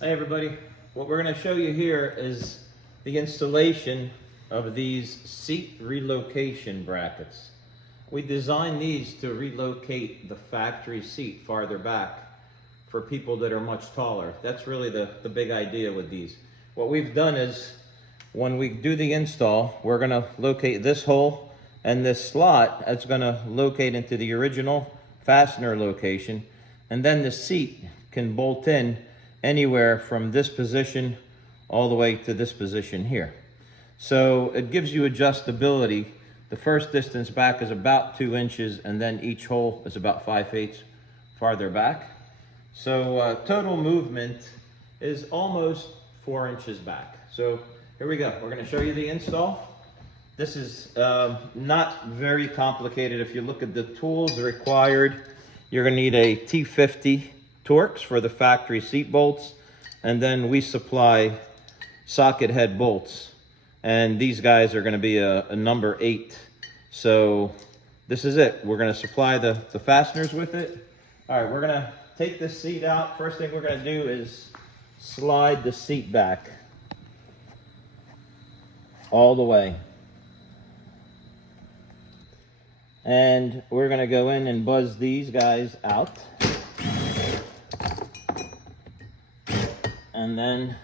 Hey everybody, what we're going to show you here is the installation of these seat relocation brackets. We designed these to relocate the factory seat farther back for people that are much taller. That's really the big idea with these. What we've done is when we do the install, we're going to locate this hole and this slot. That's going to locate into the original fastener location, and then the seat can bolt in anywhere from this position all the way to this position here. So it gives you adjustability. The first distance back is about 2 inches, and then each hole is about 5/8 farther back. So total movement is almost 4 inches back. So here we go. We're going to show you the install. This is not very complicated. If you look at the tools required, you're going to need a T50 Torx for the factory seat bolts, and then we supply socket head bolts, and these guys are going to be a number 8. So this is it. We're going to supply the fasteners with it. All right, we're going to take this seat out. First thing we're going to do is slide the seat back all the way, and we're going to go in and buzz these guys out. And then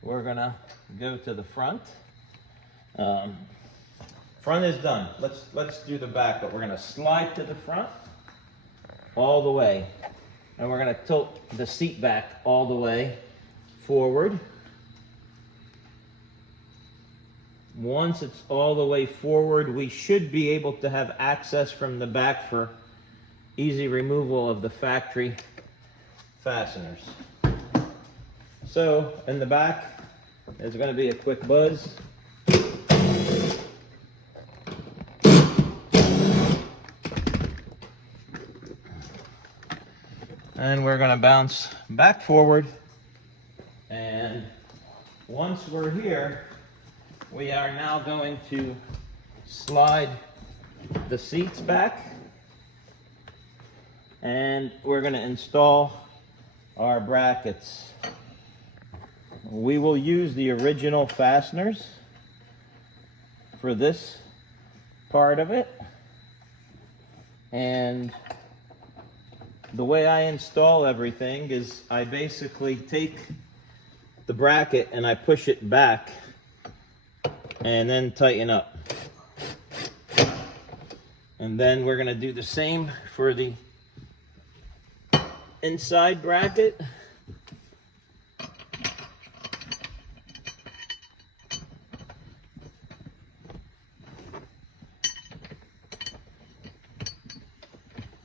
we're gonna go to the front. Front is done. Let's do the back, but we're gonna slide to the front all the way, and we're gonna tilt the seat back all the way forward. Once it's all the way forward, we should be able to have access from the back for easy removal of the factory fasteners. So in the back, there's going to be a quick buzz. And we're going to bounce back forward. And once we're here, we are now going to slide the seats back, and we're going to install our brackets. We will use the original fasteners for this part of it, and the way I install everything is I basically take the bracket and I push it back and then tighten up. And then we're going to do the same for the inside bracket.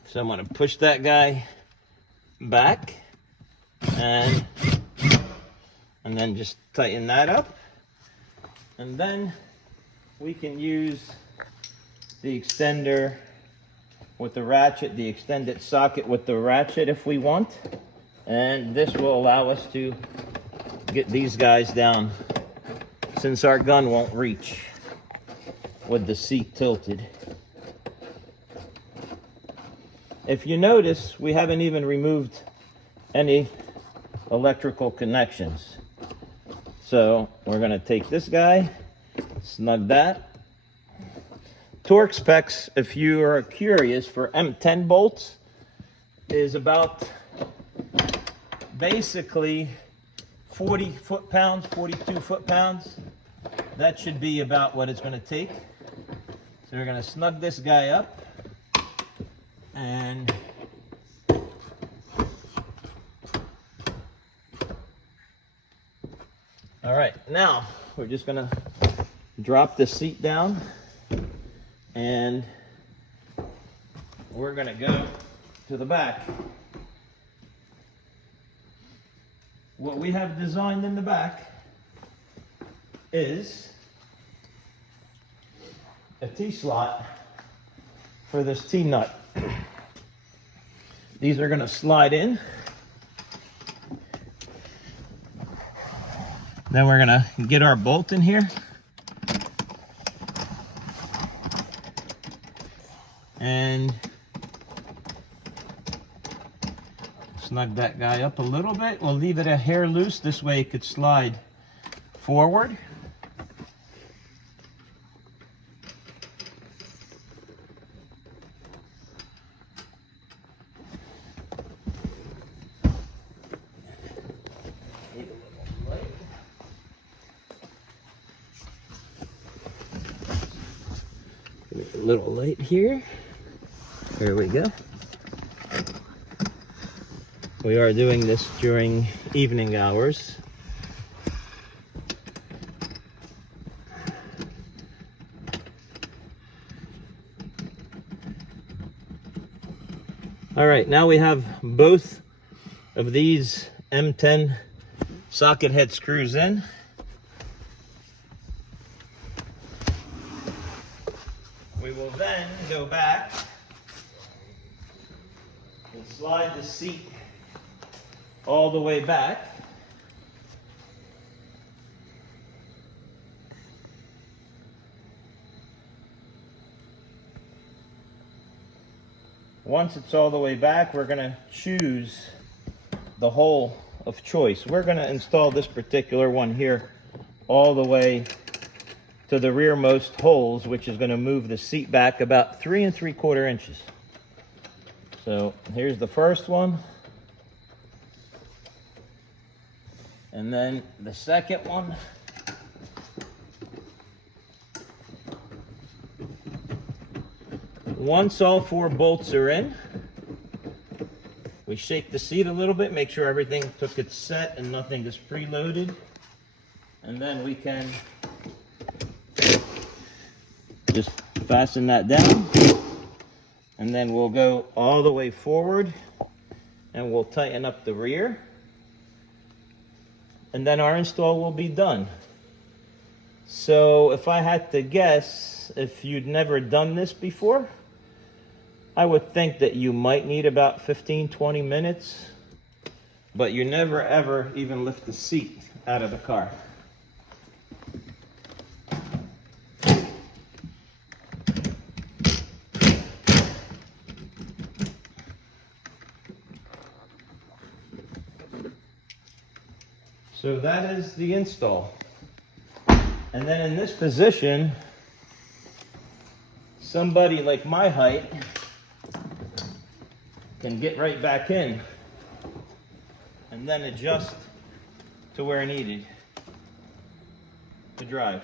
So I'm going to push that guy back and then just tighten that up. And then we can use the extender with the ratchet, the extended socket with the ratchet if we want. And this will allow us to get these guys down, since our gun won't reach with the seat tilted. If you notice, we haven't even removed any electrical connections. So we're going to take this guy, snug that. Torque specs, if you are curious, for M10 bolts is about basically 40 foot-pounds, 42 foot-pounds. That should be about what it's going to take. So we're going to snug this guy up, and all right, now we're just going to drop the seat down, and we're going to go to the back. What we have designed in the back is a T-slot for this T-nut. These are going to slide in. Then we're going to get our bolt in here. And snug that guy up a little bit. We'll leave it a hair loose. This way it could slide forward. A little light here. There we go. We are doing this during evening hours. All right, now we have both of these M10 socket head screws in. We will then go back and slide the seat all the way back. Once it's all the way back, we're going to choose the hole of choice. We're going to install this particular one here all the way to the rearmost holes, which is going to move the seat back about 3 3/4 inches. So here's the first one. And then the second one. Once all 4 bolts are in, we shake the seat a little bit, make sure everything took its set and nothing is preloaded. And then we can just fasten that down. And then we'll go all the way forward and we'll tighten up the rear. And then our install will be done. So if I had to guess, if you'd never done this before, I would think that you might need about 15-20 minutes, but you never ever even lift the seat out of the car. So that is the install. And then in this position, somebody like my height can get right back in and then adjust to where needed to drive.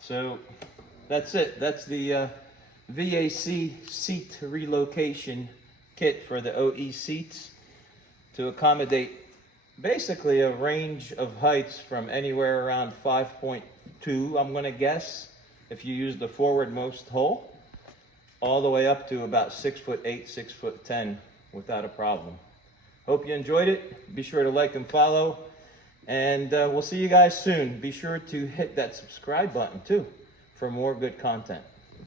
So that's it. That's the VAC seat relocation kit for the OE seats, to accommodate basically a range of heights from anywhere around 5.2, I'm going to guess, if you use the forwardmost hole, all the way up to about 6'8", 6'10", without a problem. Hope you enjoyed it. Be sure to like and follow, and we'll see you guys soon. Be sure to hit that subscribe button too for more good content.